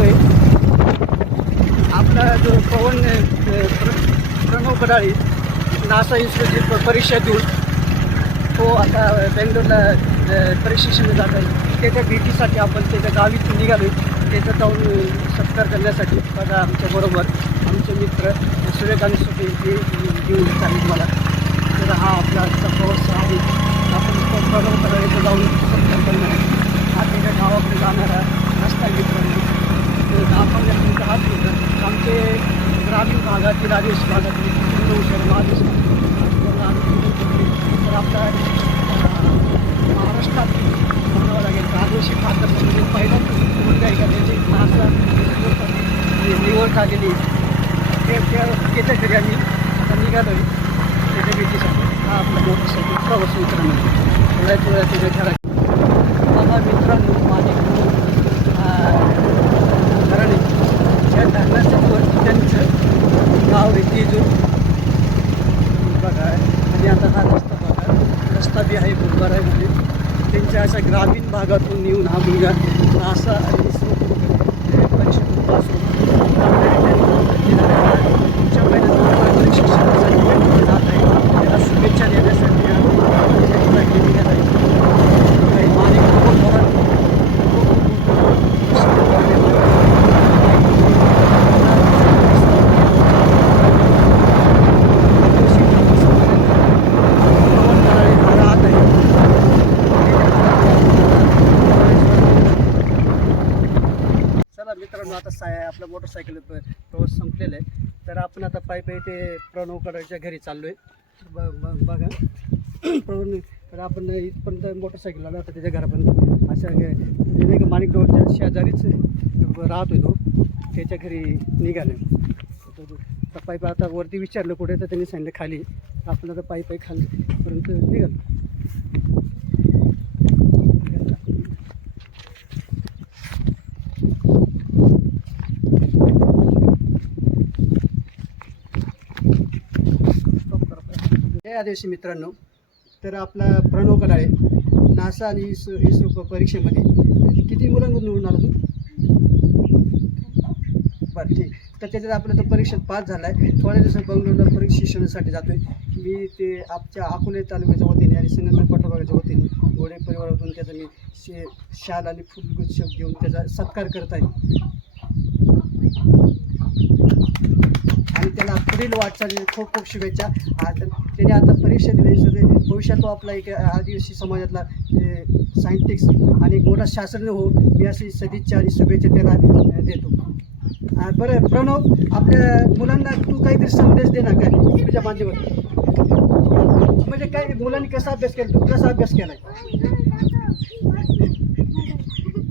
आहे. आपला जो पवन अ, प्र- प्रणव कडाळी नासा इन्स्टिट्यूट परीक्षा देऊन तो आता बेंगलोरला अ, प्रशिक्षण जात आहे. त्याच्या भेटीसाठी आपण त्याच्या गावीतून निघालो त्याचा जाऊन सत्कार करण्यासाठी बघा आमच्याबरोबर आमचे मित्र सूर्यकांत सुटे हे घेऊन चालेल मला. तर हा आपला आजचा प्रवास आहे. आपण तो प्रणव जाऊन सत्कार करणार आहे. हा त्याच्या गावाकडे जाणारा रस्ता आहे मित्रांनो तर आपण जर तुमचा हात घेतला तर आमचे ग्रामीण भागातील आदिवासी भागातील हिंदू शर्म आदिवासी भागातील तर आपला महाराष्ट्रात म्हणावं लागेल प्रादेशिक आदिवासी भागात म्हणजे पहिला मुलगा आहे का? त्याची नासा निवड झालेली ते त्या त्याच्या घरी आम्ही आता निघालो आहे त्याच्या भेटीसाठी. हा आपला मोटरसायकल प्रवास मित्रांनो थोड्या थोड्या त्याच्या घरात त्यांचं गाव आहे बघा आणि आता हा रस्ता बघा. रस्ता बी आहे बुधवार आहे म्हणजे. त्यांच्या अशा ग्रामीण भागातून येऊन हा मुलगा नासा आणि इस्रो परीक्षेतून पास होऊन पुढच्या महिन्यात प्रशिक्षणासाठी बेंगळुरूला जात आहे त्याला शुभेच्छा देण्यासाठी आम्ही त्याच्या ठिकाणी निघत आहे काही माणिक खूप धरण चला मित्रांनो आता साय आपलं मोटरसायकल प्रवास संपलेला आहे. तर आपण आता पायी पायी ते प्रणव कडाच्या घरी चाललो आहे ब ब- बघा. प्रणव तर आपण इथपर्यंत मोटरसायकल आला आता त्याच्या घरापर्यंत. अशा गे- नाही का माणिकडोच्या शेजारीच राहत होतो त्याच्या घरी निघाले तर पायी पाय आता वरती विचारलं कुठे तर त्यांनी सांगितलं खाली. आपण आता पायी पायी खालीपर्यंत निघालो. हे आदिवासी मित्रांनो. तर आपला प्रणव कडाळे नासा आणि इस्रो इस्रो परीक्षेमध्ये किती मुलांमधून निवडून आला तू? बरं ठीक. तर त्याच्यात आपला तर परीक्षेत पास झाला आहे थोड्या दिवसात बंगलोरला प्रशिक्षणासाठी जातो आहे मी ते आमच्या अकोले तालुक्याच्या वतीने आणि संगमनेर पटोबाच्या वतीने घोडे परिवारातून त्याचा मी शे शाल आणि फुलगुच्छ घेऊन त्याचा सत्कार करत आहे आणि त्याला पुढील वाटचाली खूप खूप शुभेच्छा. आता त्याने आता परीक्षा दिली भविष्यात तो आपला एक आदिवासी समाजातला सायंटिस्ट आणि मोठा शास्त्रज्ञ हो मी अशी सदिच्छा आणि शुभेच्छा त्याला देतो. बरं प्रणव आपल्या मुलांना तू काहीतरी संदेश दे ना काय? तुझ्या माध्यमातून. म्हणजे काय मुलांनी कसा अभ्यास केला? तू कसा अभ्यास केला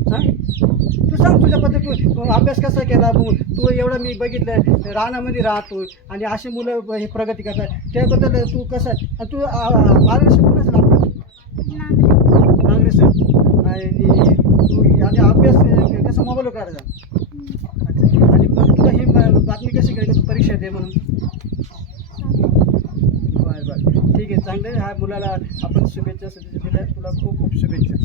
हा? तू सांग तुझ्या पद्धती अभ्यास कसा केला मग तू एवढं मी बघितलं रानामध्ये राहतो आणि अशी मुलं हे प्रगती करतात. त्याबद्दल तू कसं आणि तू मार्गदर्शन कोणाचं लागतं काँग्रेस आणि तू आणि अभ्यास कसा मोबाईल करायचा? अच्छा आणि मग तुला ही बातमी कशी कळली तू परीक्षा दे म्हणून? बरं बरं. ठीक आहे चांगलं आहे. ह्या मुलाला आपण शुभेच्छा सदिच्छा दिल्या तुला खूप खूप शुभेच्छा.